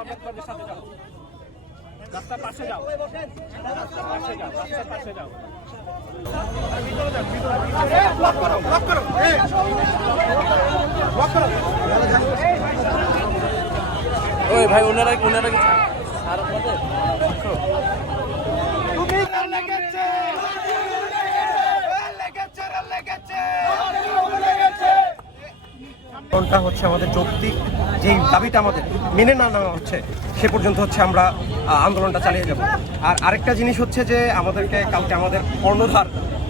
আম্বেদকরের সাথে যাও। রাস্তার পাশে যাও। রাস্তার পাশে যাও রাস্তার পাশে যাও। ওই ভাই ওনারা ওনারা কি আন্দোলনটা হচ্ছে আমাদের যৌক্তিক, যেই দাবিটা আমাদের মেনে না নেওয়া হচ্ছে, সে পর্যন্ত হচ্ছে আমরা আন্দোলনটা চালিয়ে যাব। আর আরেকটা জিনিস হচ্ছে যে, আমাদেরকে কালকে আমাদের কর্ণধার,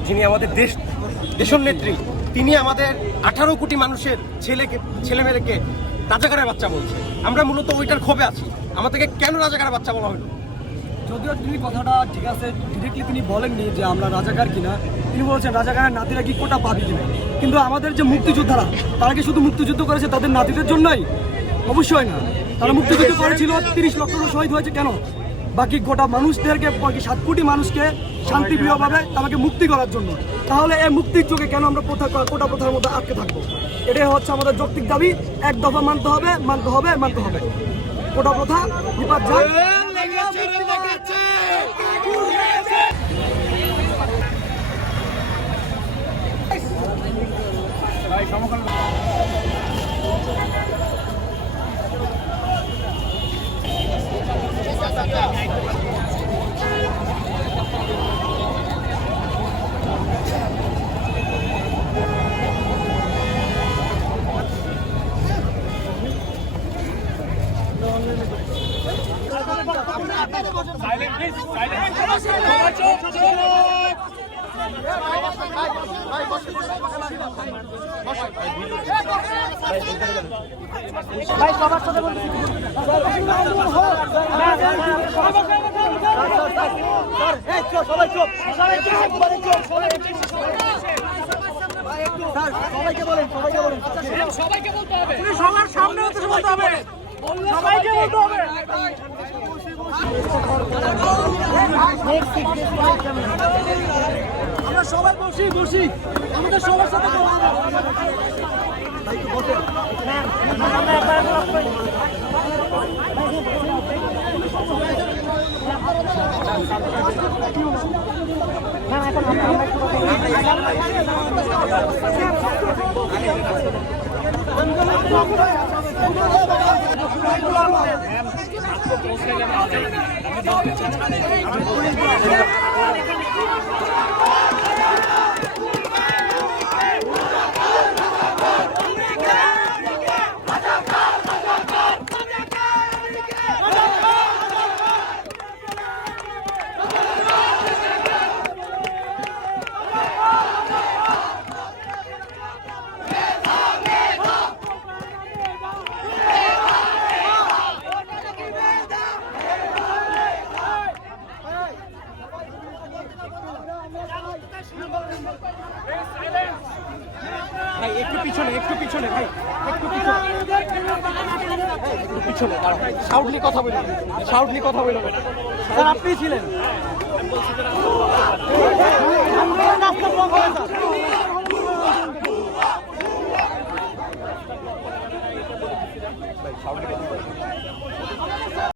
যিনি আমাদের দেশ, দেশের নেত্রী, তিনি আমাদের আঠারো কোটি মানুষের ছেলেকে ছেলেমেয়েকে রাজাকারের বাচ্চা বলছে। আমরা মূলত ওইটার ক্ষোভে আছি। আমাদেরকে কেন রাজাকারের বাচ্চা বলা হলো? যদিও তিনি কথাটা ঠিক আছে ডিরেক্টলি তিনি বলেননি যে আমরা রাজাকার কিনা। তিনি বলেছেন, রাজাকারের নাতিরা কি কোটা পাবি কিনা? কিন্তু আমাদের যে মুক্তিযোদ্ধারা, তারা কি শুধু মুক্তিযুদ্ধ করেছে তাদের নাতিদের জন্যই? অবশ্যই না। তারা মুক্তিযুদ্ধ করেছিল, তিরিশ লক্ষ লোক শহীদ হয়েছে কেন? বাকি গোটা মানুষদেরকে, বাকি সাত কোটি মানুষকে শান্তিপ্রিয়ভাবে তাদেরকে মুক্তি করার জন্য। তাহলে এই মুক্তির চোখে কেন আমরা প্রথা, কোটা প্রথার মধ্যে আটকে থাকব? এটাই হচ্ছে আমাদের যৌক্তিক দাবি। এক দফা মানতে হবে মানতে হবে মানতে হবে। কোটা প্রথা, বিপাদ যাক সাইলেন্ট প্লিজ সাইলেন্ট সবার সামনে হতে বলতে হবে সবাইকে বলতে হবে। আমরা সবাই বসি বসি। আমাদের সবার সাথে ভাই পিছনে একটু পিছনে ভাই একটু পিছনে। একটু পিছনে কথা বলবেন সাউটলি কথা বলবেন স্যার আপনি ছিলেন।